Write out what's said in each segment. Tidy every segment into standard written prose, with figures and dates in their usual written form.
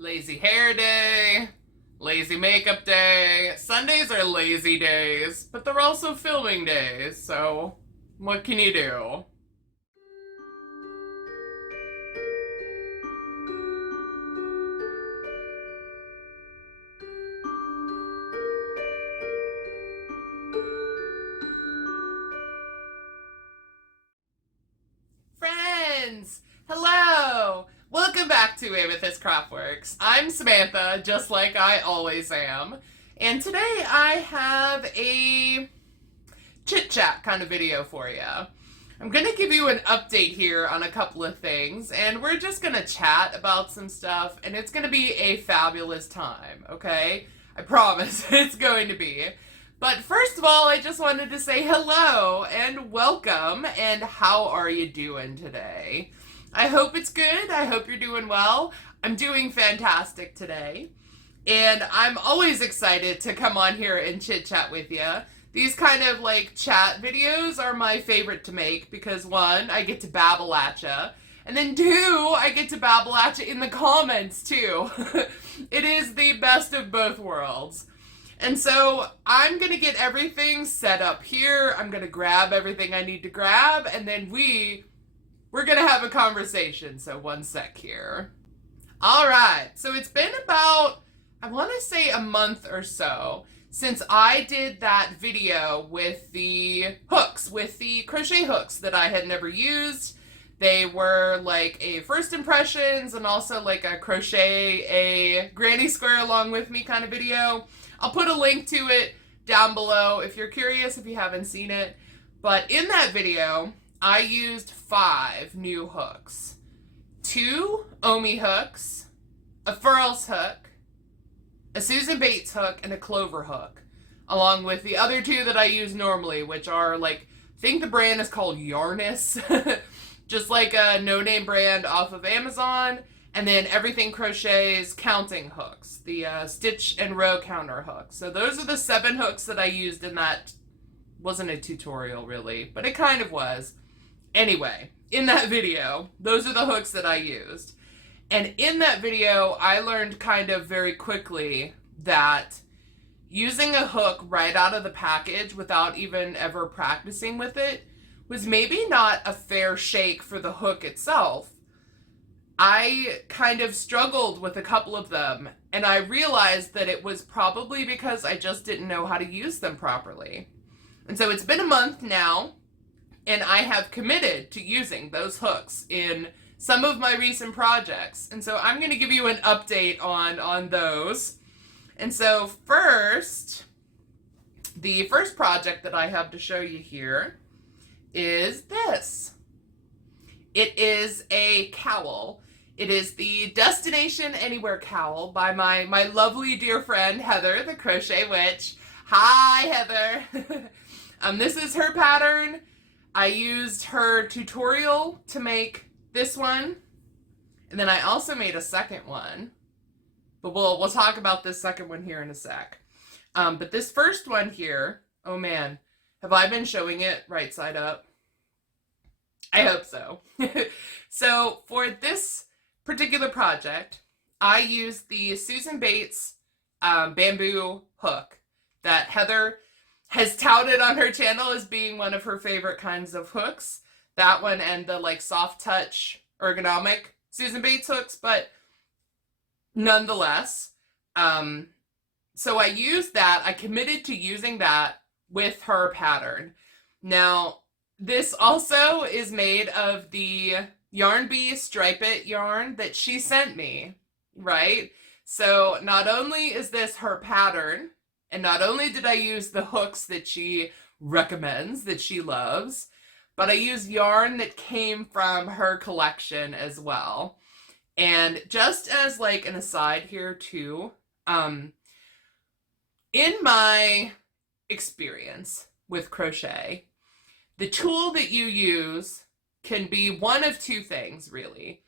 Lazy hair day, lazy makeup day. Sundays are lazy days, but they're also filming days, so what can you do? Friends! Hello! Welcome back to Amethyst Craftworks. I'm Samantha, just like I always am. And today I have a chit-chat kind of video for you. I'm going to give you an update here on a couple of things, and we're just going to chat about some stuff, and it's going to be a fabulous time, okay? I promise it's going to be. But first of all, I just wanted to say hello and welcome, and how are you doing today? I hope it's good. I hope you're doing well. I'm doing fantastic today, and I'm always excited to come on here and chit-chat with you. These kind of like chat videos are my favorite to make because one, I get to babble at ya, and then two, I get to babble at ya in the comments too. It is the best of both worlds. And so I'm going to get everything set up here. I'm going to grab everything I need to grab, and then we're going to have a conversation. So one sec here. All right. So it's been about, I want to say a month or so since I did that video with the hooks, with the crochet hooks that I had never used. They were like a first impressions and also like a crochet a granny square along with me kind of video. I'll put a link to it down below if you're curious, if you haven't seen it. But in that video, I used 5 new hooks. 2 Omi hooks, a Furls hook, a Susan Bates hook, and a Clover hook, along with the other 2 that I use normally, which are like, I think the brand is called Yarnus, just like a no-name brand off of Amazon, and then Everything Crochet's counting hooks, the stitch and row counter hooks. So those are the 7 hooks that I used in that. Wasn't a tutorial really, but it kind of was. Anyway, in that video, those are the hooks that I used. And in that video, I learned kind of very quickly that using a hook right out of the package without even ever practicing with it was maybe not a fair shake for the hook itself. I kind of struggled with a couple of them, and I realized that it was probably because I just didn't know how to use them properly. And so it's been a month now, and I have committed to using those hooks in some of my recent projects. And so I'm going to give you an update on those. And so first, the first project that I have to show you here is this. It is a cowl. It is the Destination Anywhere cowl by my lovely dear friend Heather, the Crochet Witch. Hi, Heather. This is her pattern. I used her tutorial to make this one, and then I also made a second one, but we'll talk about this second one here in a sec. But this first one here, oh man, have I been showing it right side up? I hope so. So for this particular project, I used the Susan Bates bamboo hook that Heather has touted on her channel as being one of her favorite kinds of hooks. That one and the like soft touch ergonomic Susan Bates hooks, but nonetheless. So I used that. I committed to using that with her pattern. Now, this also is made of the Yarn Bee Stripe It yarn that she sent me, right? So not only is this her pattern, and not only did I use the hooks that she recommends, that she loves, but I used yarn that came from her collection as well. And just as like an aside here too, in my experience with crochet, the tool that you use can be one of 2 things, really.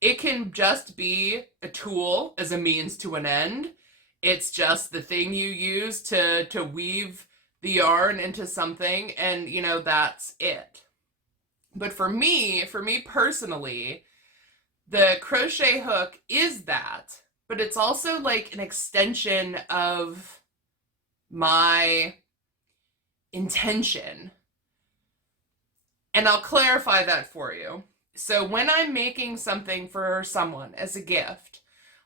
It can just be a tool as a means to an end. It's just the thing you use to weave the yarn into something, and you know, that's it. But for me personally, the crochet hook is that. but it's also like an extension of my intention. And I'll clarify that for you. So when I'm making something for someone as a gift,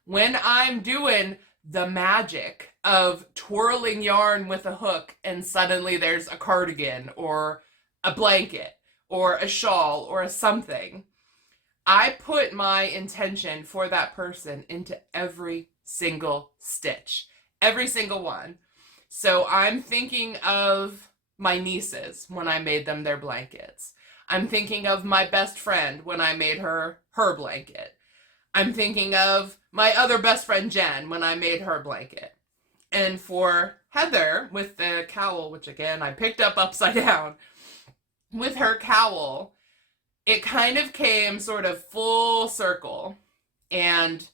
when I'm doing the magic of twirling yarn with a hook and suddenly there's a cardigan or a blanket or a shawl or a something, I put my intention for that person into every single stitch, every single one. So I'm thinking of my nieces when I made them their blankets. I'm thinking of my best friend when I made her blanket. I'm thinking of my other best friend Jen when I made her blanket. And for Heather with the cowl, which again I picked up upside down, with her cowl, it kind of came sort of full circle. And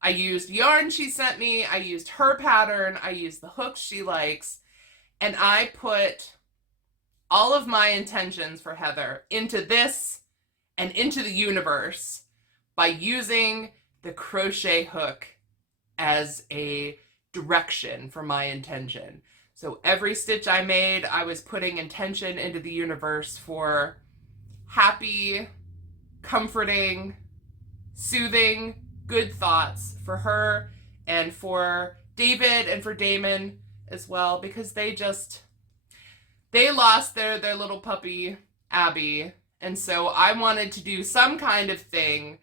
I used yarn she sent me, I used her pattern, I used the hooks she likes, and I put all of my intentions for Heather into this and into the universe by using the crochet hook as a direction for my intention. So every stitch I made, I was putting intention into the universe for happy, comforting, soothing, good thoughts for her and for David and for Damon as well, because they lost their little puppy, Abby. And so I wanted to do some kind of thing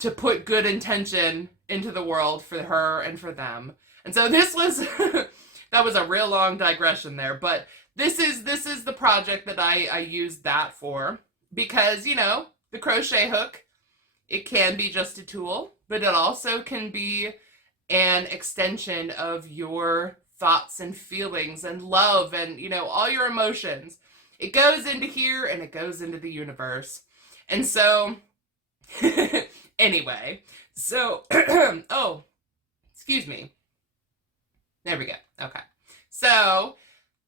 to put good intention into the world for her and for them. And so this was, that was a real long digression there, but this is the project that I used that for, because, you know, the crochet hook, it can be just a tool, but it also can be an extension of your thoughts and feelings and love and, you know, all your emotions. It goes into here and it goes into the universe. And so, anyway, so, oh, excuse me. There we go. Okay. So,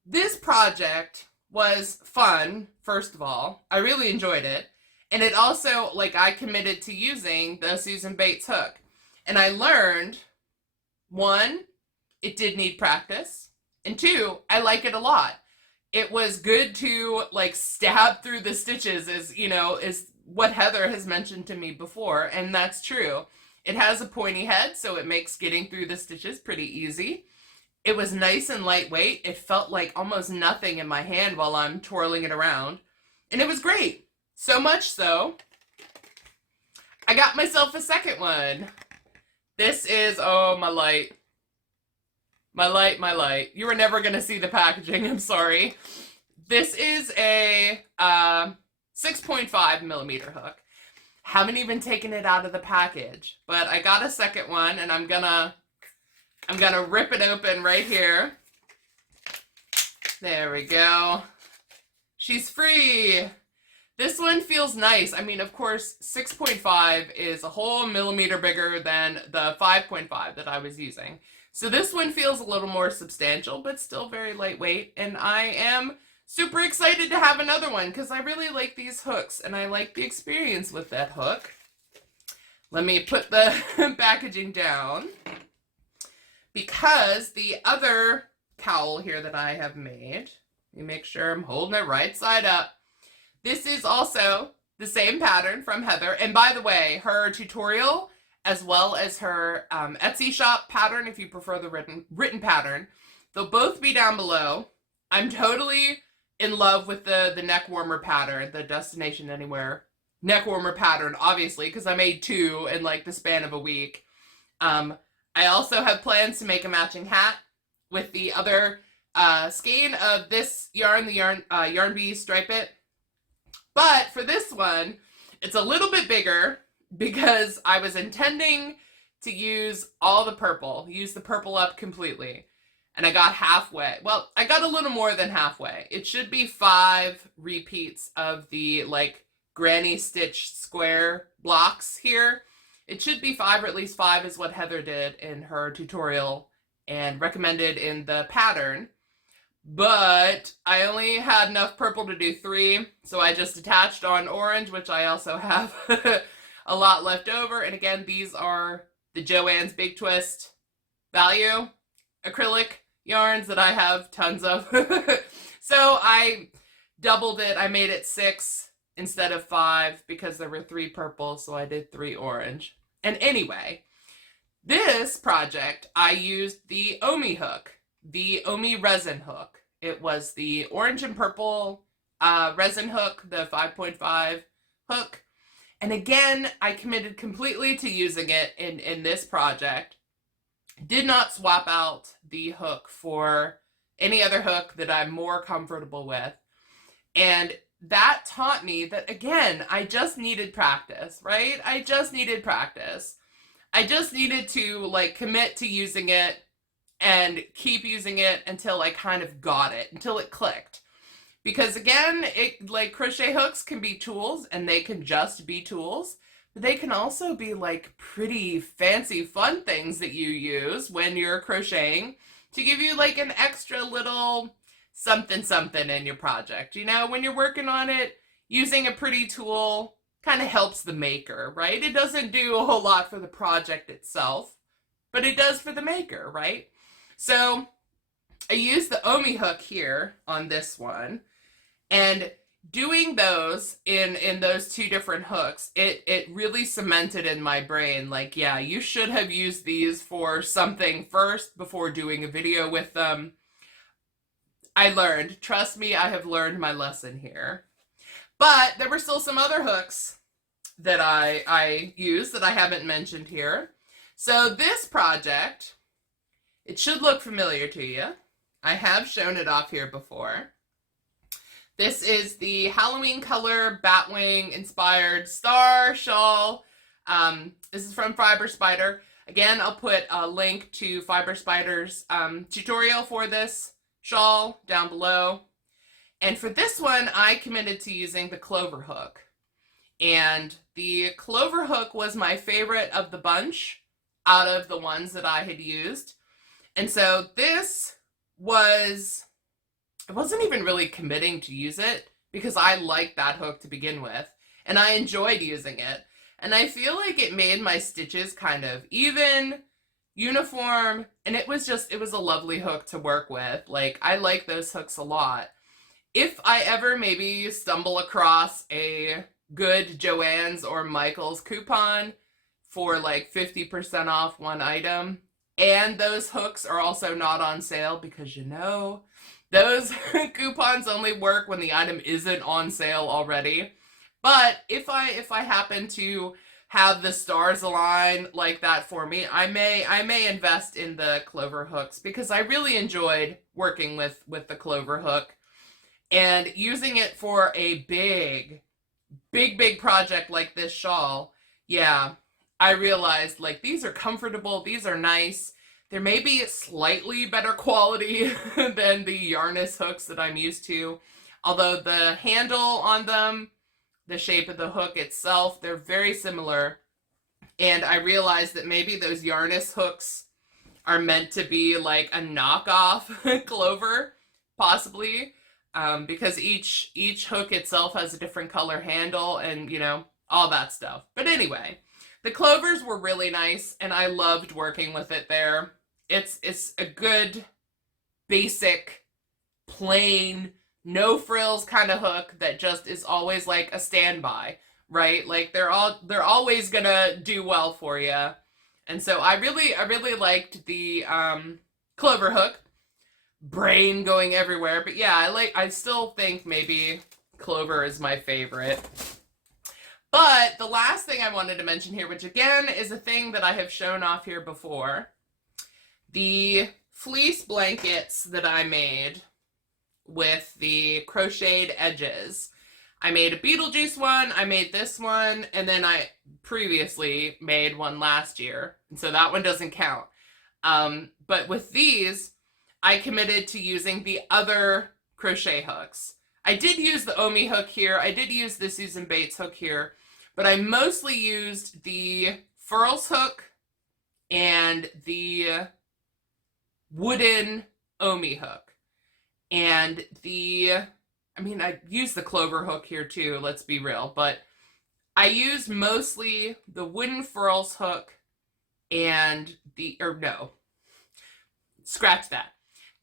this project was fun, first of all. I really enjoyed it. And it also, like, I committed to using the Susan Bates hook. And I learned, one, it did need practice. And two, I like it a lot. It was good to, like, stab through the stitches, as, you know, is what Heather has mentioned to me before. And that's true. It has a pointy head, so it makes getting through the stitches pretty easy. It was nice and lightweight. It felt like almost nothing in my hand while I'm twirling it around. And it was great. So much so, I got myself a second one. This is, oh, my light. My light, my light. You were never going to see the packaging, I'm sorry. This is a 6.5 millimeter hook. Haven't even taken it out of the package, but I got a second one, and I'm gonna rip it open right here. There we go. She's free. This one feels nice. I mean, of course, 6.5 is a whole millimeter bigger than the 5.5 that I was using. So this one feels a little more substantial, but still very lightweight. And I am super excited to have another one because I really like these hooks and I like the experience with that hook. Let me put the packaging down because the other cowl here that I have made, let me make sure I'm holding it right side up. This is also the same pattern from Heather. And by the way, her tutorial, as well as her Etsy shop pattern, if you prefer the written pattern, they'll both be down below. I'm totally in love with the neck warmer pattern, the Destination Anywhere Neckwarmer pattern, obviously, because I made two in like the span of a week. I also have plans to make a matching hat with the other skein of this yarn, the Yarn Bee Stripe It. But for this one, it's a little bit bigger because I was intending to use all the purple, use the purple up completely. And I got halfway. Well, I got a little more than halfway. It should be 5 repeats of the like granny stitch square blocks here. It should be 5, or at least 5 is what Heather did in her tutorial and recommended in the pattern. But I only had enough purple to do 3, so I just attached on orange, which I also have a lot left over. And again, these are the Joann's Big Twist Value acrylic yarns that I have tons of. So I doubled it. I made it 6 instead of 5 because there were 3 purple, so I did 3 orange. And anyway, this project, I used the Omi hook, the Omi resin hook. It was the orange and purple resin hook, the 5.5 hook. And again, I committed completely to using it in this project. Did not swap out the hook for any other hook that I'm more comfortable with. And that taught me that, again, I just needed practice, right? I just needed practice. I just needed to like commit to using it and keep using it until I kind of got it, until it clicked. Because again, like crochet hooks can be tools and they can just be tools, but they can also be like pretty fancy fun things that you use when you're crocheting to give you like an extra little something something in your project. You know, when you're working on it, using a pretty tool kind of helps the maker, right? It doesn't do a whole lot for the project itself, but it does for the maker, right? So I used the Omi hook here on this one, and doing those in those 2 different hooks, it really cemented in my brain, like, yeah, you should have used these for something first before doing a video with them. I learned. Trust me, I have learned my lesson here. But there were still some other hooks that I used that I haven't mentioned here. So this project, it should look familiar to you. I have shown it off here before. This is the Halloween color Batwing inspired star shawl. This is from Fiber Spider. Again, I'll put a link to Fiber Spider's tutorial for this shawl down below. And for this one, I committed to using the clover hook. And the clover hook was my favorite of the bunch out of the ones that I had used. And so this was, I wasn't even really committing to use it because I liked that hook to begin with. And I enjoyed using it. And I feel like it made my stitches kind of even, uniform, and it was a lovely hook to work with. Like, I like those hooks a lot. If I ever maybe stumble across a good Joann's or Michael's coupon for like 50% off one item, and those hooks are also not on sale, because you know, those coupons only work when the item isn't on sale already. But if I happen to have the stars align like that for me, I may invest in the clover hooks, because I really enjoyed working with the clover hook and using it for a big project like this shawl. Yeah, I realized, like, these are comfortable, these are nice. There may be slightly better quality than the Yarnest hooks that I'm used to, although the handle on them, the shape of the hook itself, they're very similar. And I realized that maybe those Yarnest hooks are meant to be like a knockoff clover, possibly, because each hook itself has a different color handle and, you know, all that stuff. But anyway, the clovers were really nice and I loved working with it there. It's a good, basic, plain, no frills kind of hook that just is always like a standby, right? Like they're always gonna do well for you. And so I really liked the clover hook. Brain going everywhere, but yeah, I still think maybe clover is my favorite. But the last thing I wanted to mention here, which again is a thing that I have shown off here before, the fleece blankets that I made with the crocheted edges. I made a Beetlejuice one, I made this one, and then I previously made one last year, and so that one doesn't count. But with these, I committed to using the other crochet hooks. I did use the Omi hook here, I did use the Susan Bates hook here, but I mostly used the Furls hook and the wooden Omi hook. And I used the clover hook here too, let's be real, but I used mostly the wooden Furls hook and scratch that.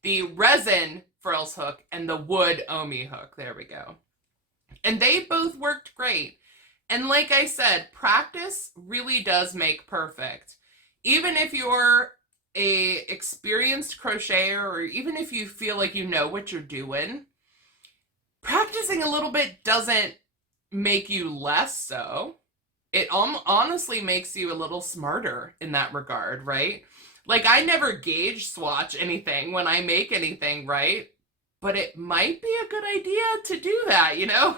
The resin frills hook and the wood Omi hook. There we go. And they both worked great. And like I said, practice really does make perfect. Even if you're a experienced crocheter, or even if you feel like you know what you're doing, practicing a little bit doesn't make you less so. It honestly makes you a little smarter in that regard, right? Like, I never gauge swatch anything when I make anything, right? But it might be a good idea to do that, you know?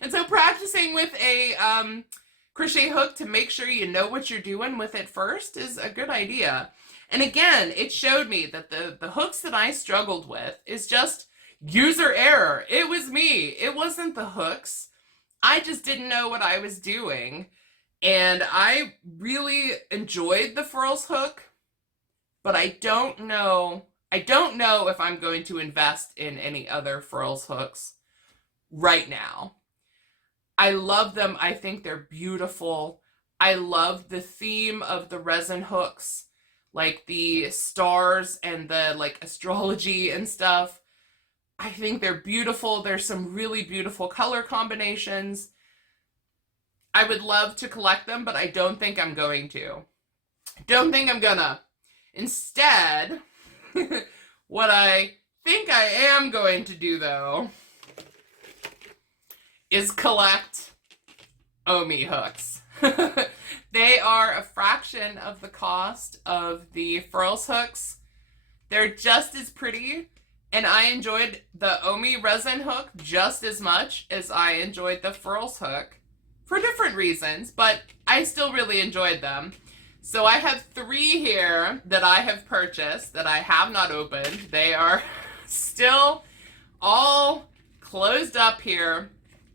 And so practicing with a crochet hook to make sure you know what you're doing with it first is a good idea. And again, it showed me that the hooks that I struggled with is just user error. It was me. It wasn't the hooks. I just didn't know what I was doing. And I really enjoyed the frills hook, but I don't know if I'm going to invest in any other frills hooks right now. I love them. I think they're beautiful. I love the theme of the resin hooks, like the stars and the like astrology and stuff. I think they're beautiful. There's some really beautiful color combinations. I would love to collect them, but I don't think I'm going to. Don't think I'm gonna. Instead, what I think I am going to do, though, is collect Omi hooks. They are a fraction of the cost of the frills hooks. They're just as pretty, and I enjoyed the Omi resin hook just as much as I enjoyed the frills hook, for different reasons, but I still really enjoyed them. So I have 3 here that I have purchased that I have not opened. They are still all closed up here.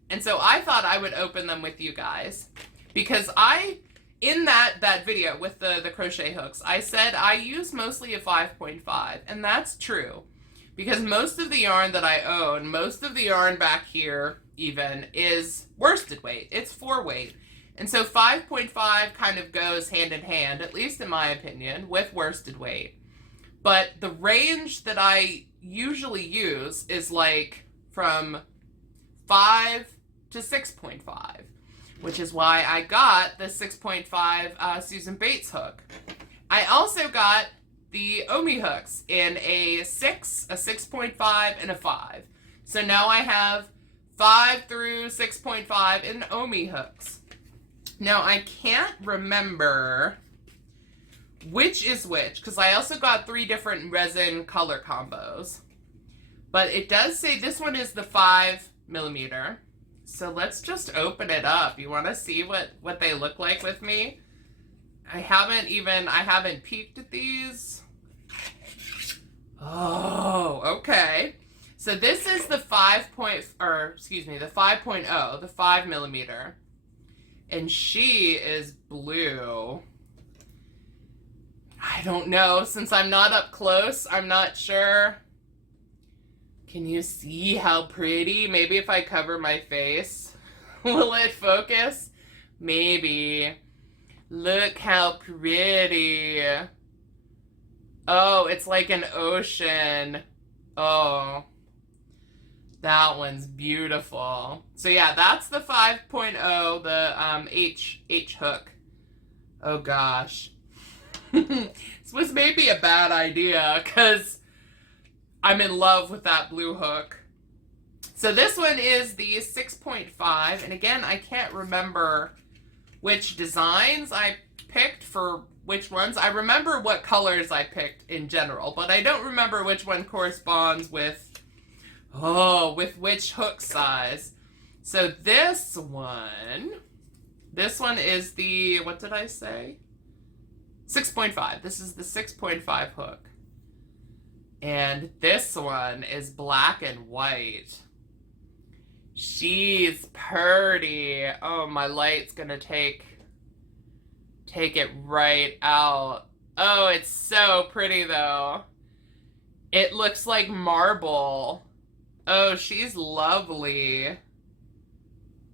And so I thought I would open them with you guys, because in that video with the crochet hooks, I said I use mostly a 5.5, and that's true. Because most of the yarn that I own, most of the yarn back here even, is worsted weight. It's 4 weight. And so 5.5 kind of goes hand in hand, at least in my opinion, with worsted weight. But the range that I usually use is like from 5 to 6.5, which is why I got the 6.5 Susan Bates hook. I also got the Omi hooks in a 6, a 6.5, and a 5. So now I have 5 through 6.5 in Omi hooks. Now I can't remember which is which, because I also got 3 different resin color combos. But it does say this one is the 5mm. So let's just open it up. You want to see what they look like with me? I haven't peeked at these. Oh, okay. So this is the 5.0, the 5mm. And she is blue. I don't know, since I'm not up close, I'm not sure. Can you see how pretty? Maybe if I cover my face, will it focus? Maybe. Look how pretty. Oh, it's like an ocean. Oh, that one's beautiful. So yeah, that's the 5.0, the H hook. Oh gosh. This was maybe a bad idea, because I'm in love with that blue hook. So this one is the 6.5, and again, I can't remember which designs I picked for which ones. I remember what colors I picked in general, but I don't remember which one corresponds with which hook size. So this one is the, what did I say? 6.5. This is the 6.5 hook. And this one is black and white. She's pretty. Oh, my light's gonna take it right out. Oh, it's so pretty though. It looks like marble. Oh, she's lovely.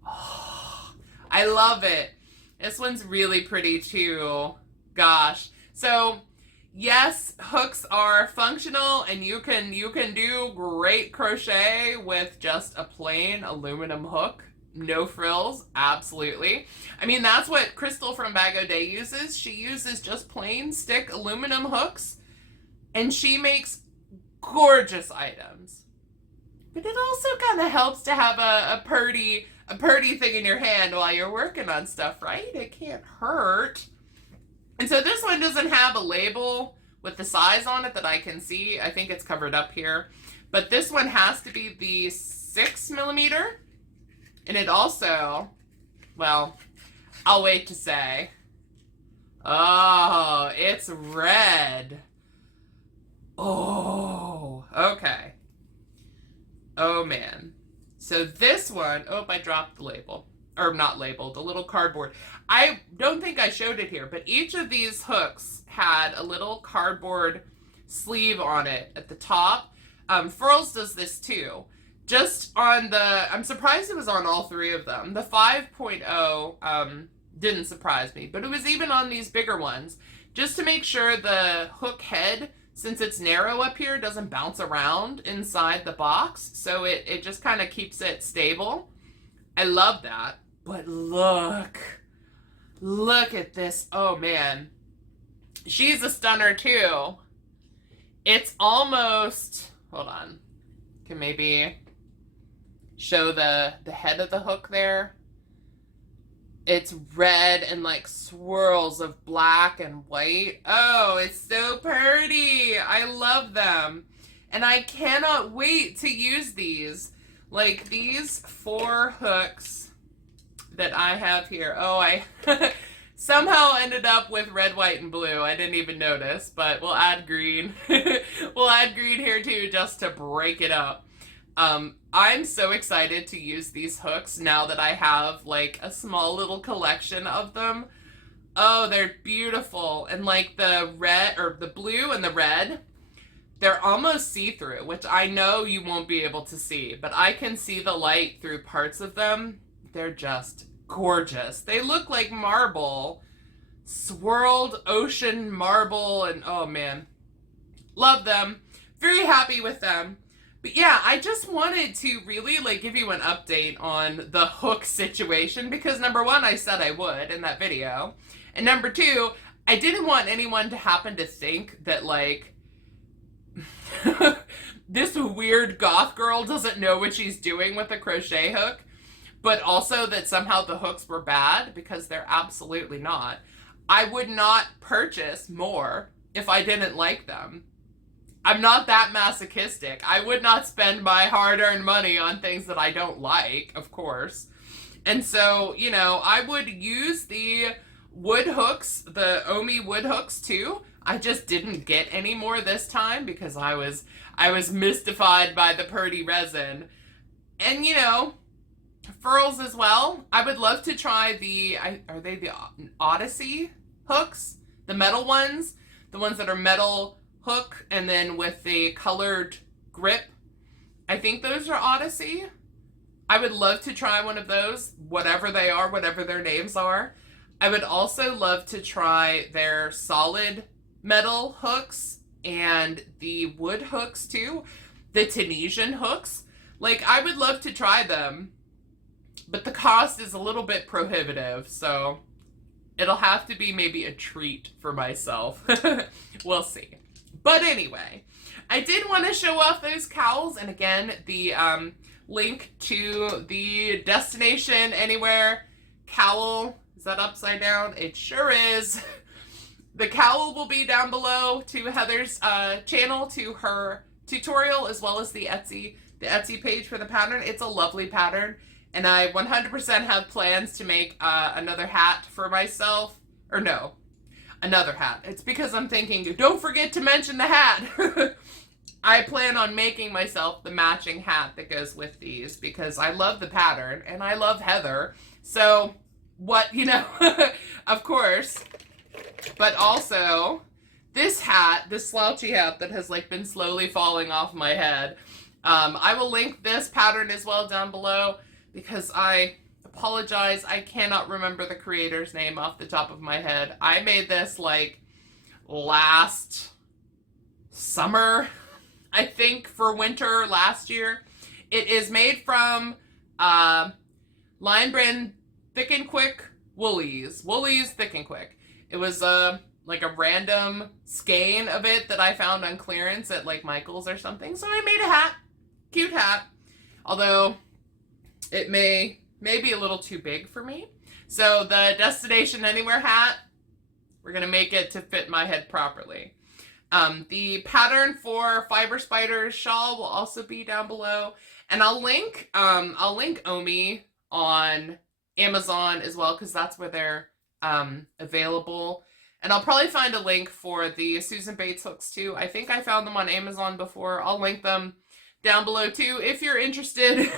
Oh, I love it. This one's really pretty too. Gosh. So yes, hooks are functional, and you can do great crochet with just a plain aluminum hook. No frills, absolutely. I mean, that's what Crystal from Bag O' Day uses. She uses just plain stick aluminum hooks, and she makes gorgeous items. But it also kind of helps to have a purdy thing in your hand while you're working on stuff, right? It can't hurt. And so this one doesn't have a label with the size on it that I can see. I think it's covered up here. But this one has to be the 6mm. And it also, well, I'll wait to say. Oh, it's red. Oh, okay. Oh, man. So this one, oh, I dropped the label. Or not label, the little cardboard. I don't think I showed it here, but each of these hooks had a little cardboard sleeve on it at the top. Furls does this too. Just on the, I'm surprised it was on all three of them. The 5.0 didn't surprise me, but it was even on these bigger ones. Just to make sure the hook head, since it's narrow up here, doesn't bounce around inside the box. So it just kind of keeps it stable. I love that. But look at this. Oh man. She's a stunner too. It's almost, hold on. Can maybe show the head of the hook there. It's red and like swirls of black and white. Oh, it's so pretty. I love them. And I cannot wait to use these. Like these 4 hooks that I have here. Oh, I somehow ended up with red, white, and blue. I didn't even notice, but we'll add green. We'll add green here too, just to break it up. I'm so excited to use these hooks now that I have like a small little collection of them. Oh, they're beautiful. And like the red, or the blue and the red, they're almost see-through, which I know you won't be able to see, but I can see the light through parts of them. They're just gorgeous. They look like marble, swirled ocean marble, and oh man, love them. Very happy with them. But yeah, I just wanted to really like give you an update on the hook situation because number one, I said I would in that video. And number two, I didn't want anyone to happen to think that like this weird goth girl doesn't know what she's doing with a crochet hook, but also that somehow the hooks were bad, because they're absolutely not. I would not purchase more if I didn't like them. I'm not that masochistic. I would not spend my hard-earned money on things that I don't like, of course. And so, you know, I would use the wood hooks, the Omi wood hooks too. I just didn't get any more this time because I was mystified by the purdy resin. And, you know, furls as well. I would love to try the, are they the Odyssey hooks? The metal ones? The ones that are metal hook and then with the colored grip. I think those are Odyssey. I would love to try one of those, whatever they are, whatever their names are. I would also love to try their solid metal hooks and the wood hooks too. The Tunisian hooks. Like, I would love to try them, but the cost is a little bit prohibitive, so it'll have to be maybe a treat for myself. We'll see. But anyway, I did want to show off those cowls, and again, the link to the Destination Anywhere cowl, is that upside down? It sure is. The cowl will be down below to Heather's channel, to her tutorial, as well as the Etsy page for the pattern. It's a lovely pattern, and I 100% have plans to make another hat for myself, or no, another hat. It's because I'm thinking, don't forget to mention the hat. I plan on making myself the matching hat that goes with these because I love the pattern and I love Heather. So what, you know, of course. But also this hat, this slouchy hat that has like been slowly falling off my head. I will link this pattern as well down below because I apologize, I cannot remember the creator's name off the top of my head. I made this like last summer, I think, for winter last year. It is made from Lion Brand Thick and Quick Woolies. Woolies Thick and Quick. It was like a random skein of it that I found on clearance at like Michael's or something. So I made a hat. Cute hat. Although it may be a little too big for me. So the Destination Anywhere hat, we're going to make it to fit my head properly. The pattern for Fiber Spider's shawl will also be down below. And I'll link Omi on Amazon as well, because that's where they're available. And I'll probably find a link for the Susan Bates hooks too. I think I found them on Amazon before. I'll link them down below too if you're interested.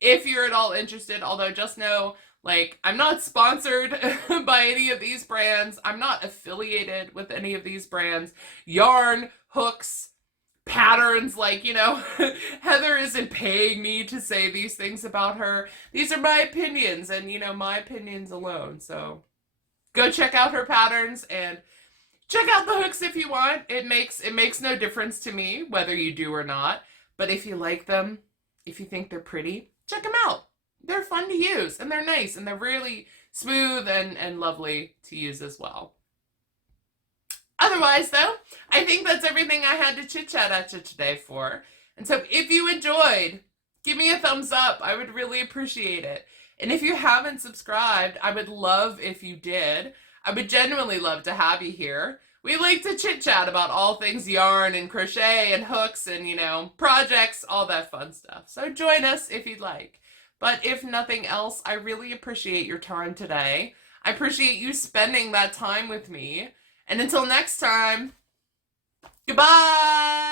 If you're at all interested. Although just know, like, I'm not sponsored by any of these brands. I'm not affiliated with any of these brands. Yarn, hooks, patterns, like, you know, Heather isn't paying me to say these things about her. These are my opinions, and, you know, my opinions alone. So go check out her patterns and check out the hooks if you want. It makes no difference to me whether you do or not. But if you like them, if you think they're pretty, check them out. They're fun to use, and they're nice, and they're really smooth and lovely to use as well. Otherwise, though, I think that's everything I had to chit-chat at you today for. And so if you enjoyed, give me a thumbs up. I would really appreciate it. And if you haven't subscribed, I would love if you did. I would genuinely love to have you here. We like to chit-chat about all things yarn and crochet and hooks and, you know, projects, all that fun stuff. So join us if you'd like. But if nothing else, I really appreciate your time today. I appreciate you spending that time with me. And until next time, goodbye!